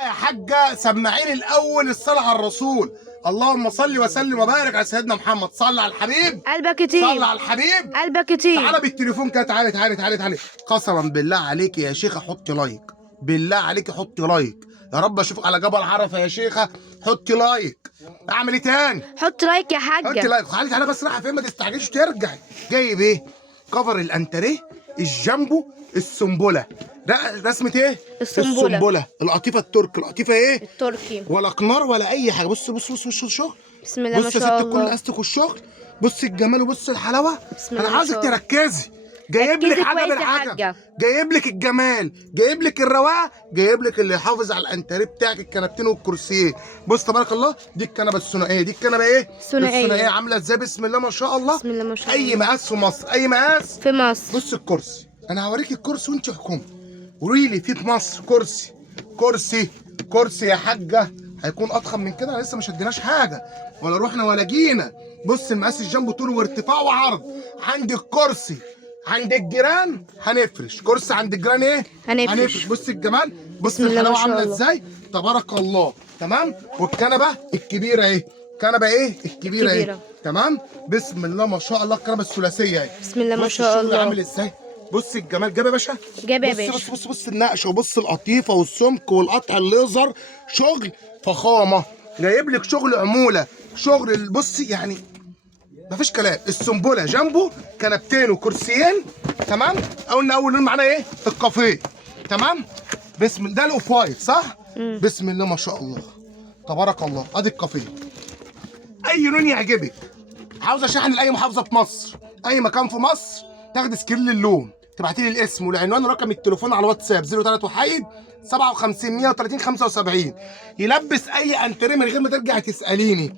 يا حاجة سمعيني الأول الصلاة على الرسول. اللهم صل وسلم وبارك على سيدنا محمد. صل على الحبيب. قلبك كتير. صل على الحبيب. قلبك كتير. تعالى بالتليفون كده. تعالى تعالى تعالى تعالى. قسما بالله عليك يا شيخة حطي لايك. بالله عليك حطي لايك. يا رب اشوفك على جبل عرفة يا شيخة. حطي لايك. اعمل ايه تاني؟ حط لايك يا حاجة. حطي لايك. تعالى تعالى بس رايحة فين؟ ما تستعجلش ترجعي. جايب ايه؟ كفر الانتريه، الجامبو، السنبله. رسمة ايه؟ السنبله. القطيفة التركي. القطيفة ايه؟ التركي. ولا قنار ولا اي حاجة. بص بص بص بص الشغل. بسم الله ما بص يا شاء ست الكل الله. الاستك والشغل. بص الجمال وبص الحلاوة. بسم انا الله ما عايزك شاء الله. تركزي. جايب لك ركزي حاجة كويس يا بالحاجة. حاجة. جايب لك الجمال، جايب لك الرواقه، جايب لك اللي يحافظ على الانتريه بتاعك، الكنبتين والكرسيين. بص تبارك الله. دي الكنبه الثنائيه. دي الكنبه ايه؟ ثنائية. عامله ازاي؟ بسم الله ما شاء الله. بسم الله ما شاء الله. اي مقاس في مصر. اي مقاس في مصر. بص الكرسي. انا هوريك الكرسي وانت احكمي. قولي لي في مصر كرسي كرسي يا حاجه هيكون اضخم من كده؟ لسه ما شدناش حاجه ولا رحنا ولا جينا. بص المقاس الجنب طول وارتفاع وعرض. عندك كرسي عند الجيران هنفرش. كرسي عند الجيران ايه؟ هنفرش. بص الجمال. بص بسم الله ما الحلاوه شاء عامله الله. ازاي. تبارك الله. تمام. والكنبه الكبيره ايه؟ كنبه ايه؟ الكبيره ايه؟ تمام. بسم الله ما شاء الله. الكنبه الثلاثيه اهي. بسم الله ما بص شاء الشغل الله. عامل ازاي. بص الجمال. جاب يا باشا. جاب يا بص باشا. بص بص بص النقشه وبص القطيفه والسمك والقطع الليزر. شغل فخامه. جايب لك شغل عموله. شغل بص يعني مفيش كلام. السنبله جنبه كنبتين وكرسيين. تمام. قلنا اول لون معانا ايه؟ الكافيه. تمام. بسم الله. ده الاوف وايت صح؟ بسم الله ما شاء الله. تبارك الله. ادي الكافيه. اي لون يعجبك. عاوزه شحن لاي محافظه في مصر، اي مكان في مصر، تاخد سكرين للون، تبعتي لي الاسم والعنوان ورقم التليفون على الواتساب 03 وحيد 57 130 75. يلبس اي انتريه من غير ما ترجعي تساليني.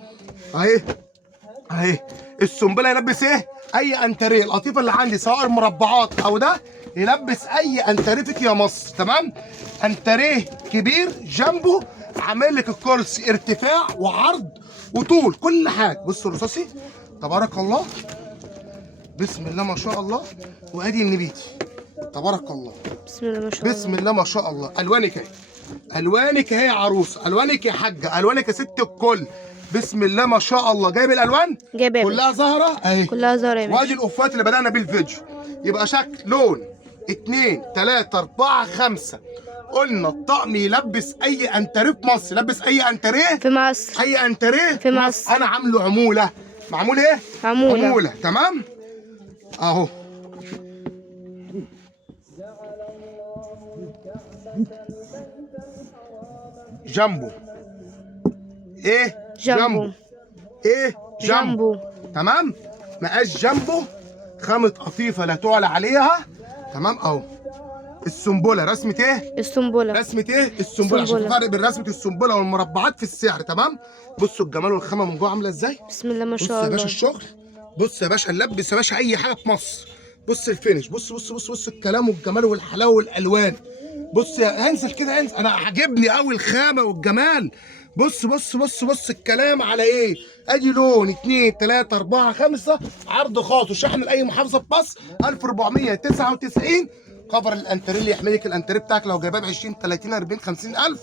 اهي السنبله يلبس ايه؟ اي انتريه. القطيفه اللي عندي سواء المربعات او ده يلبس اي انتريه فيك يا مصر. تمام. انتريه كبير جنبه عامل لك الكرسي ارتفاع وعرض وطول كل حاجه. بص الرصاصي. تبارك الله. بسم الله ما شاء الله. وادي النبيتي. تبارك الله. بسم الله ما شاء الله. بسم الله ما شاء الله. الوانك اهي. الوانك اهي يا عروسه. الوانك يا حاجه. الوانك يا ست الكل. بسم الله ما شاء الله. جايب الالوان جايب يا كلها زهره اهي. كلها زهره يا باشا. وادي الاوفات اللي بدانا بيه الفيديو. يبقى شكل لون 2 3 4 5. قلنا الطقم يلبس اي انتريه في مصر. يلبس اي انتريه في مصر. اي انتريه في مصر. انا عامله عموله. معمول ايه؟ عموله. تمام. اهو. جامبو. ايه؟ جامبو. ايه؟ جامبو. تمام. مقاس جامبو. خامة قطيفة لا تعلى عليها. تمام اهو. السنبله رسمة ايه؟ السنبله. رسمة ايه؟ السنبله. عشان في فرق بين رسمة السنبله والمربعات في السعر. تمام. بصوا الجمال والخامة من جوه عاملة ازاي؟ بسم الله ما شاء الله. بص يا باشا الشغل. بص يا باشا نلبس يا باشا اي حاجة في مصر. بص الفينش. بص بص بص بص الكلام والجمال والحلاوة والالوان. بص يا انزل كده انزل. انا عاجبني قوي الخامة والجمال. بص بص بص بص الكلام على ايه؟ ادي لون 2 3 4 5. عرض خاص وشحن لاي محافظه في مصر 1499. كفر الانتريه اللي يحمل لك الانتريه بتاعك لو جايباه ب 20 30 40 50 الف.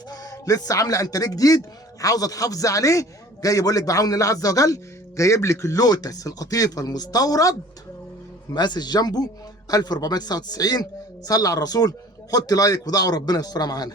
لسه عامله انتريه جديد عاوزه تحافظي عليه. جاي بقول لك بعون الله عز وجل. جايب لك اللوتس القطيفه المستورد مقاس الجامبو 1499. صلي على الرسول. حط لايك ودعوا ربنا يسترها معانا.